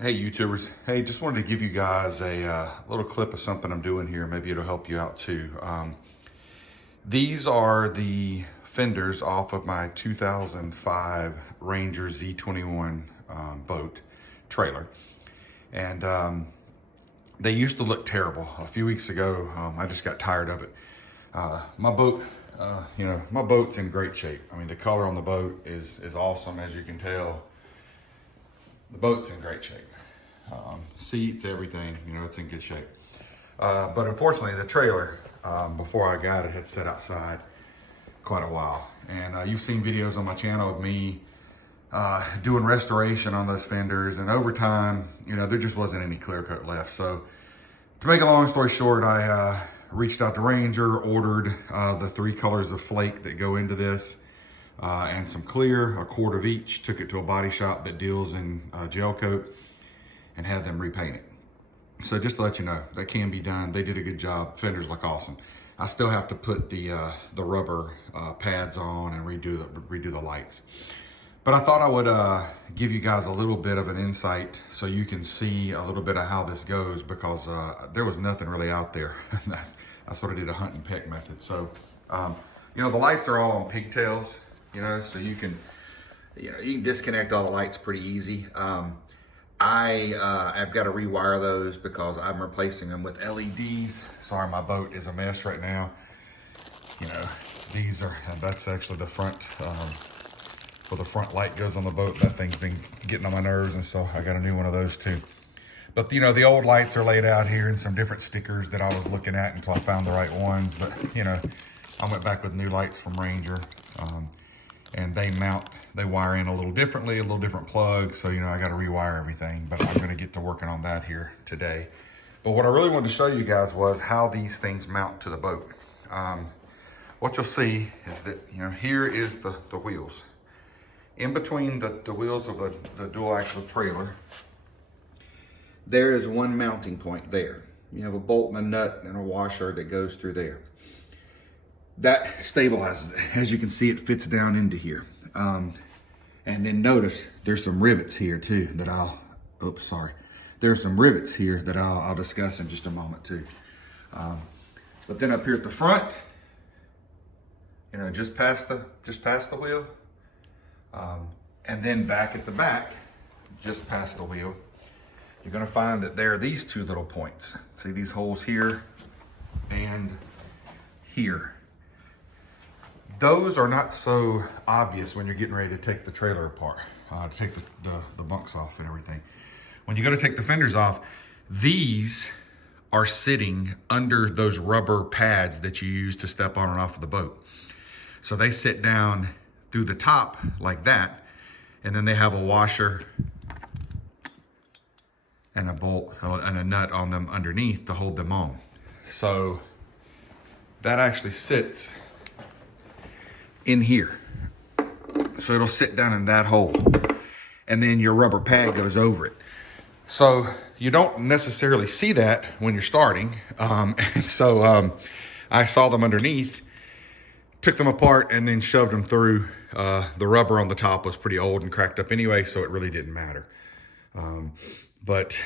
Hey YouTubers, hey, just wanted to give you guys a little clip of something I'm doing here. Maybe it'll help you out too. These are the fenders off of my 2005 Ranger Z21 boat trailer. And they used to look terrible. A few weeks ago, I just got tired of it. My boat, my boat's in great shape. I mean, the color on the boat is awesome, as you can tell. The boat's in great shape. Seats, everything, it's in good shape. But unfortunately, the trailer, before I got it, had sat outside quite a while. And you've seen videos on my channel of me doing restoration on those fenders. And over time, there just wasn't any clear coat left. So to make a long story short, I reached out to Ranger, ordered the 3 colors of flake that go into this. And some clear, a quart of each, took it to a body shop that deals in gel coat and had them repaint it. So just to let you know, that can be done. They did a good job. Fenders look awesome. I still have to put the rubber pads on and redo the lights. But I thought I would give you guys a little bit of an insight so you can see a little bit of how this goes, because there was nothing really out there. I sort of did a hunt and peck method. So, the lights are all on pigtails. So you can disconnect all the lights pretty easy. I've got to rewire those because I'm replacing them with LEDs. Sorry, my boat is a mess right now. That's actually the front, where the front light goes on the boat. That thing's been getting on my nerves, and so I got a new one of those too. But the old lights are laid out here and some different stickers that I was looking at until I found the right ones. But I went back with new lights from Ranger. And they wire in a little differently, a little different plug. So, I got to rewire everything, but I'm going to get to working on that here today. But what I really wanted to show you guys was how these things mount to the boat. What you'll see is that, here is the wheels. In between the wheels of the dual axle trailer, there is one mounting point there. You have a bolt and a nut and a washer that goes through there. That stabilizes it. As you can see, it fits down into here. And then notice there's some rivets here too that There's some rivets here that I'll discuss in just a moment too. But then up here at the front, just past the wheel, and then back at the back, just past the wheel, you're gonna find that there are these 2 little points. See these holes here and here. Those are not so obvious when you're getting ready to take the trailer apart, to take the bunks off and everything. When you go to take the fenders off, these are sitting under those rubber pads that you use to step on and off of the boat. So they sit down through the top like that, and then they have a washer and a bolt and a nut on them underneath to hold them on. So that actually sits in here. So it'll sit down in that hole, and then your rubber pad goes over it. So you don't necessarily see that when you're starting. And so I saw them underneath, took them apart, and then shoved them through. The rubber on the top was pretty old and cracked up anyway, so it really didn't matter. But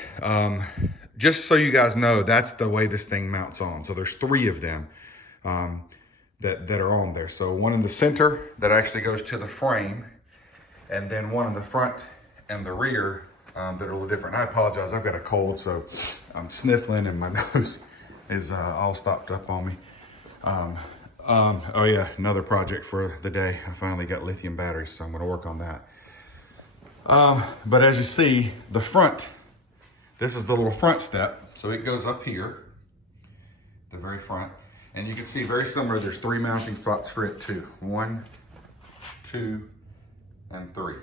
just so you guys know, that's the way this thing mounts on. So there's 3 of them. That are on there. So one in the center that actually goes to the frame, and then one in the front and the rear that are a little different. I apologize, I've got a cold, so I'm sniffling and my nose is all stopped up on me. Oh yeah, another project for the day. I finally got lithium batteries, so I'm gonna work on that. But as you see, the front, this is the little front step. So it goes up here, the very front. And you can see very similar, there's 3 mounting spots for it too. 1, 2, and 3.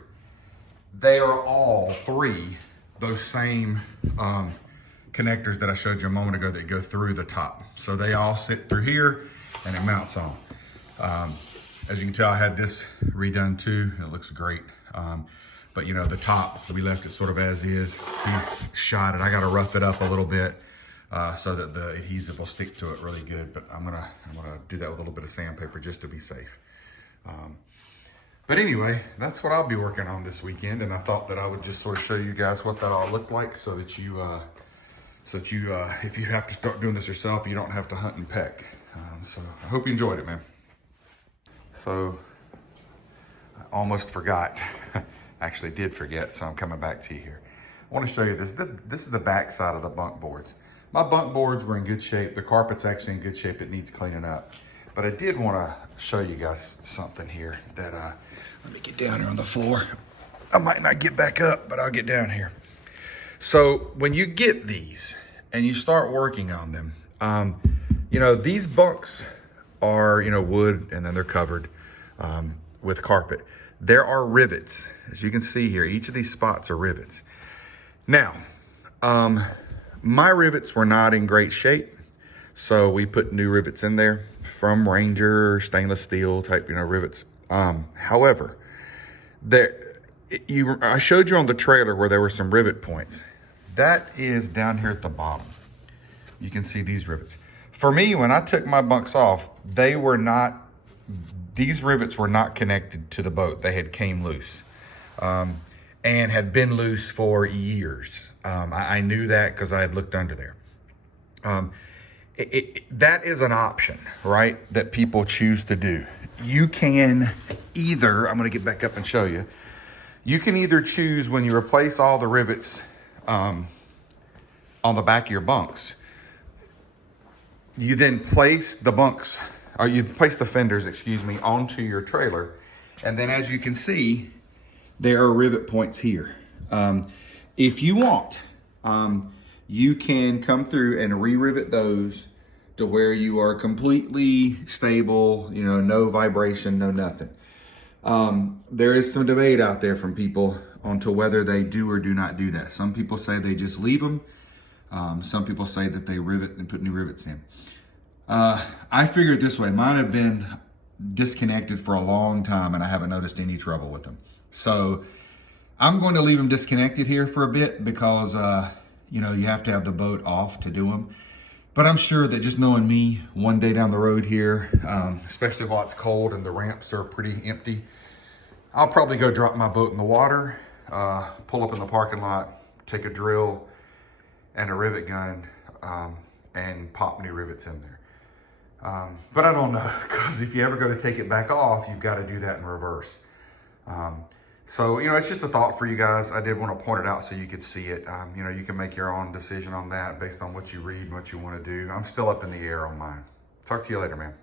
They are all 3 those same connectors that I showed you a moment ago that go through the top. So they all sit through here and it mounts on. As you can tell, I had this redone too. It looks great. But the top, we left it sort of as is. We shot it, I gotta rough it up a little bit. So that the adhesive will stick to it really good, but I'm gonna do that with a little bit of sandpaper just to be safe. But anyway, that's what I'll be working on this weekend. And I thought that I would just sort of show you guys what that all looked like so that you, if you have to start doing this yourself, you don't have to hunt and peck. So I hope you enjoyed it, man. So I almost forgot. Actually did forget, so I'm coming back to you here. I want to show you this. This is the back side of the bunk boards. My bunk boards were in good shape. The carpet's actually in good shape. It needs cleaning up. But I did want to show you guys something here that, let me get down here on the floor. I might not get back up, but I'll get down here. So when you get these and you start working on them, you know, these bunks are, you know, wood, and then they're covered with carpet. There are rivets. As you can see here, each of these spots are rivets. Now, my rivets were not in great shape, so we put new rivets in there from Ranger stainless steel type, you know, rivets. However, I showed you on the trailer where there were some rivet points. That is down here at the bottom. You can see these rivets. For me, when I took my bunks off, these rivets were not connected to the boat. They had came loose and had been loose for years. I knew that because I had looked under there. That is an option, right, that people choose to do. You can either, I'm gonna get back up and show you, you can either choose when you replace all the rivets on the back of your bunks, you then place the bunks, or you place the fenders, excuse me, onto your trailer. And then as you can see, there are rivet points here. If you want, you can come through and re-rivet those to where you are completely stable, you know, no vibration, no nothing. There is some debate out there from people onto whether they do or do not do that. Some people say they just leave them. Some people say that they rivet and put new rivets in. I figured this way, mine have been disconnected for a long time and I haven't noticed any trouble with them. So I'm going to leave them disconnected here for a bit because, you know, you have to have the boat off to do them. But I'm sure that just knowing me, one day down the road here, especially while it's cold and the ramps are pretty empty, I'll probably go drop my boat in the water, pull up in the parking lot, take a drill and a rivet gun, and pop new rivets in there. But I don't know, because if you ever go to take it back off, you've got to do that in reverse. So, you know, it's just a thought for you guys. I did want to point it out so you could see it. You know, you can make your own decision on that based on what you read and what you want to do. I'm still up in the air on mine. Talk to you later, man.